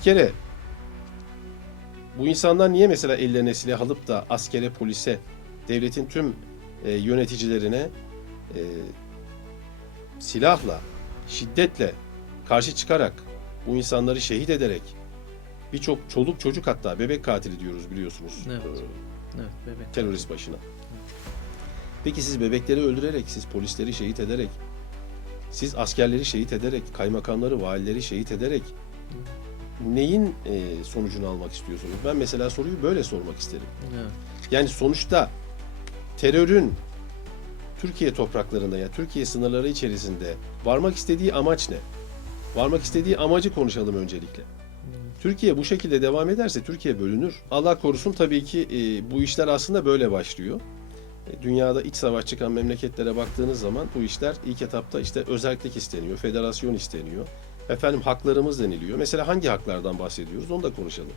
Bir kere bu insanlar niye mesela ellerine silah alıp da askere, polise, devletin tüm e, yöneticilerine e, silahla, şiddetle karşı çıkarak, bu insanları şehit ederek, birçok çoluk çocuk hatta bebek katili diyoruz biliyorsunuz. Evet. Evet bebek. terörist başına. Peki siz bebekleri öldürerek, siz polisleri şehit ederek, siz askerleri şehit ederek, kaymakamları, valileri şehit ederek neyin e, sonucunu almak istiyorsunuz? Ben mesela soruyu böyle sormak isterim. Evet. Yani sonuçta terörün Türkiye topraklarında ya Türkiye sınırları içerisinde varmak istediği amaç ne? Varmak istediği amacı konuşalım öncelikle. Türkiye bu şekilde devam ederse Türkiye bölünür. Allah korusun tabii ki e, bu işler aslında böyle başlıyor. E, dünyada iç savaş çıkan memleketlere baktığınız zaman bu işler ilk etapta işte özellik isteniyor, federasyon isteniyor. Efendim haklarımız deniliyor. Mesela hangi haklardan bahsediyoruz onu da konuşalım.